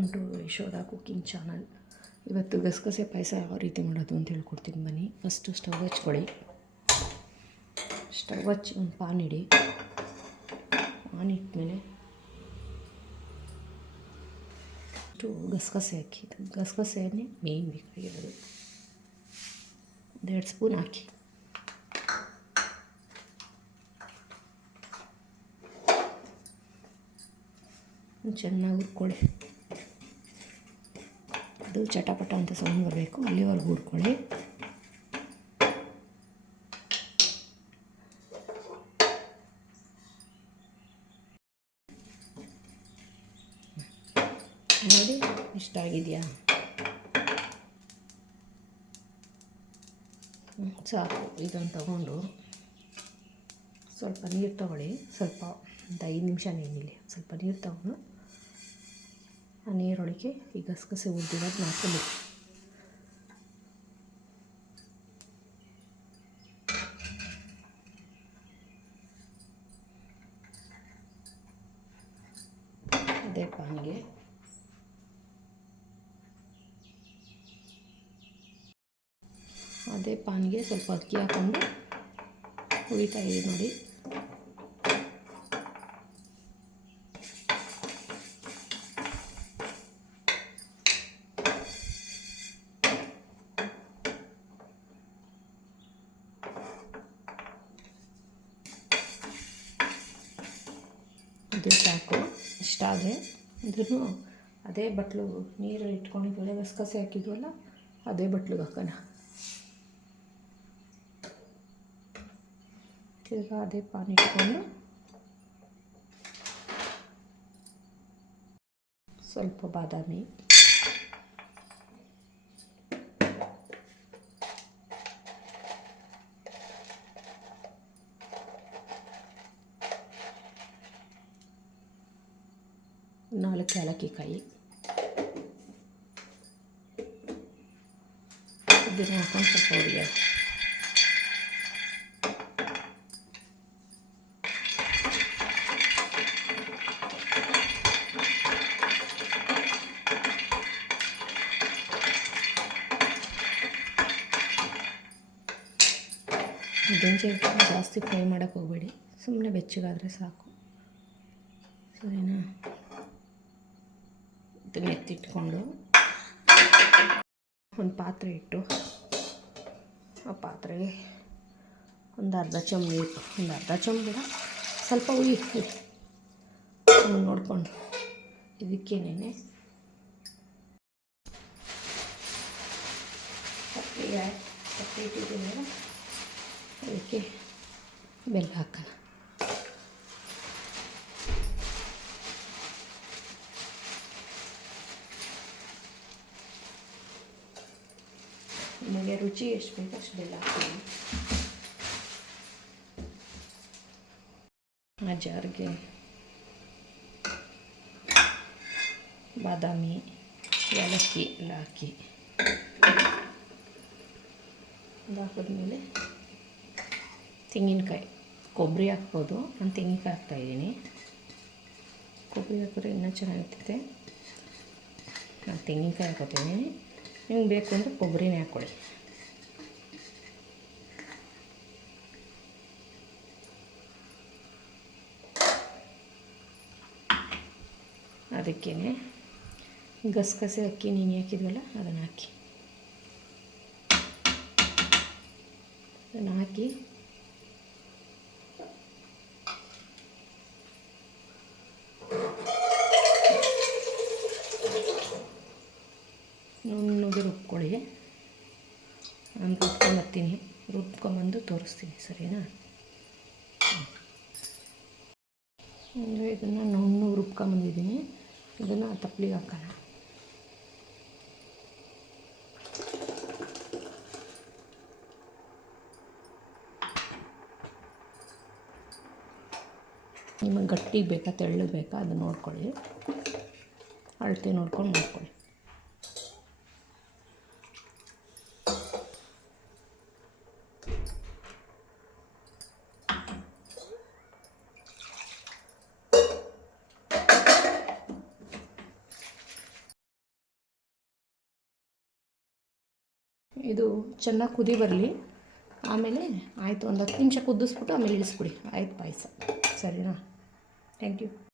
Welcome to Yashoda cooking channel. ಇವತ್ತು ಗಸಗಸೆ ಪಾಯಸ ಯಾವ ರೀತಿ ಮಾಡೋದು ಅಂತ ಹೇಳ್ಕೊಡ್ತೀನಿ ಬನ್ನಿ. First stove ಹಚ್ಕೊಳ್ಳಿ. ಸ್ಟವ್ ಹಚ್ಚಿ ಒಂದು ಪಾನ್ ಇಡಿ. ಪಾನ್ ಇಟ್ಮೇಲೆ ಗಸಗಸೆ ಹಾಕಿ. ಗಸಗಸೆಯನ್ನೇ ಮೇಯ್ನ್ ಬೇಕಾಗಿರೋದು. 1-2 ಸ್ಪೂನ್ ಹಾಕಿ. ಚೆನ್ನಾಗಿ ಹುರ್ಕೊಳ್ಳಿ. ಅದು ಚಟಪಟ ಅಂತ ಸೌಂಡ್ ಬರಬೇಕು, ಅಲ್ಲಿವರೆಗೂ ಹುರ್ಕೊಳ್ಳಿ. ನೋಡಿ ಇಷ್ಟ ಆಗಿದೆಯಾ? ಸಾಕು. ಇದನ್ನು ತಗೊಂಡು ಸ್ವಲ್ಪ ನೀರು ತಗೊಳ್ಳಿ. ಸ್ವಲ್ಪ ಒಂದು 5 ನಿಮಿಷ ಏನಿಲ್ಲ, ಸ್ವಲ್ಪ ನೀರು ತಗೊಂಡು ಆ ನೀರೊಳಗೆ ಈ ಗಸಗಸೆ ಹುರಿದಿರೋದು ಹಾಕ್ಕೊಂಡು ಅದೇ ಪಾನಿಗೆ ಸ್ವಲ್ಪ ಅಕ್ಕಿ ಹಾಕ್ಕೊಂಡು ಹುರಿತಾ ಇದೆ ನೋಡಿ. ಇದು ಸಾಕು. ಇಷ್ಟ ಆದರೆ ಇದನ್ನು ಅದೇ ಬಟ್ಲು ನೀರಲ್ಲಿ ಇಟ್ಕೊಂಡಿದ್ವಲ್ಲ, ಗಸಗಸೆ ಹಾಕಿದ್ವಲ್ಲ, ಅದೇ ಬಟ್ಲಿಗೆ ಹಾಕೋಣ. ಈಗ ಅದೇ ಪಾನಿ ಇಟ್ಕೊಂಡು ಸ್ವಲ್ಪ ಬಾದಾಮಿ, ನಾಲ್ಕು ಏಲಕ್ಕಿಕಾಯಿ ಇದನ್ನು ಹಾಕೊಂಡು ಸ್ವಲ್ಪ ಹುರಿಯೋದು. ಇದನ್ನು ಜಾಸ್ತಿ ಫ್ರೈ ಮಾಡೋಕ್ಕೆ ಹೋಗಬೇಡಿ, ಸುಮ್ಮನೆ ಬೆಚ್ಚಗಾದರೆ ಸಾಕು, ಸರಿನಾ? ಇದನ್ನು ಎತ್ತಿಟ್ಕೊಂಡು ಒಂದು ಪಾತ್ರೆ ಇಟ್ಟು ಆ ಪಾತ್ರೆಗೆ ಒಂದು ಅರ್ಧ ಚಮಚ ನೀರು, ಒಂದು ಅರ್ಧ ಚಮಚ ಬೇಡ, ಸ್ವಲ್ಪ ಹುಳಿ ನೋಡಿಕೊಂಡು ಇದಕ್ಕೇನೆ ಸಪ್ಪೆ ಇಟ್ಟಿದ್ದೀನಿ, ಅದಕ್ಕೆ ಬೆಲ್ಲ ಹಾಕೋಣ. ನಿಮಗೆ ರುಚಿ ಎಷ್ಟು ಬೇಕು ಅಷ್ಟು ಬೆಲ್ಲ ಹಾಕ್ತೀನಿ. ಆ ಜಾರಿಗೆ ಬಾದಾಮಿ, ಏಲಕ್ಕಿ ಎಲ್ಲ ಹಾಕಿ ಹಾಕಿದ್ಮೇಲೆ ತೆಂಗಿನಕಾಯಿ, ಕೊಬ್ಬರಿ ಹಾಕ್ಬೋದು. ನಾನು ತೆಂಗಿನಕಾಯಿ ಹಾಕ್ತಾಯಿದ್ದೀನಿ. ಕೊಬ್ಬರಿ ಹಾಕಿದ್ರೆ ಇನ್ನೂ ಚೆನ್ನಾಗಿರ್ತೈತೆ. ನಾನು ತೆಂಗಿನಕಾಯಿ ಹಾಕೋತಿದ್ದೀನಿ. ನಿಮ್ಗೆ ಬೇಕು ಅಂದರೆ ಕೊಬ್ಬರಿನೇ ಹಾಕ್ಕೊಳ್ಳಿ. ಅದಕ್ಕೇ ಗಸಗಸೆ ಅಕ್ಕಿ ನೀನು ಹಾಕಿದ್ವಲ್ಲ ಅದನ್ನು ಹಾಕಿ. ಅದನ್ನು ಹಾಕಿ ನುಣ್ಣಗೆ ರುಬ್ಕೊಳ್ಳಿ. ನಾನು ರುಬ್ಕೊಂಬರ್ತೀನಿ, ರುಬ್ಕೊಂಬಂದು ತೋರಿಸ್ತೀನಿ, ಸರಿನಾ? ಅಂದರೆ ಇದನ್ನು ನುಣ್ಣಗೆ ರುಬ್ಕೊಂಬಂದಿದ್ದೀನಿ. ಇದನ್ನು ತಪ್ಪಲಿಗೆ ಹಾಕೋಣ. ನಿಮಗೆ ಗಟ್ಟಿಗೆ ಬೇಕಾ ತೆಳ್ಳಗೆ ಬೇಕಾ ಅದು ನೋಡ್ಕೊಳ್ಳಿ, ಅಳತೆ ನೋಡ್ಕೊಂಡು ಮಾಡ್ಕೊಳ್ಳಿ. ಇದು ಚೆನ್ನಾಗಿ ಕುದಿ ಬರಲಿ. ಆಮೇಲೆ ಆಯಿತು, ಒಂದು 10 ನಿಮಿಷ ಕುದಿಸ್ಬಿಟ್ಟು ಆಮೇಲೆ ಇಳಿಸ್ಬಿಡಿ. ಆಯ್ತು ಪಾಯಸ. ಸರಿನಾ? Thank you.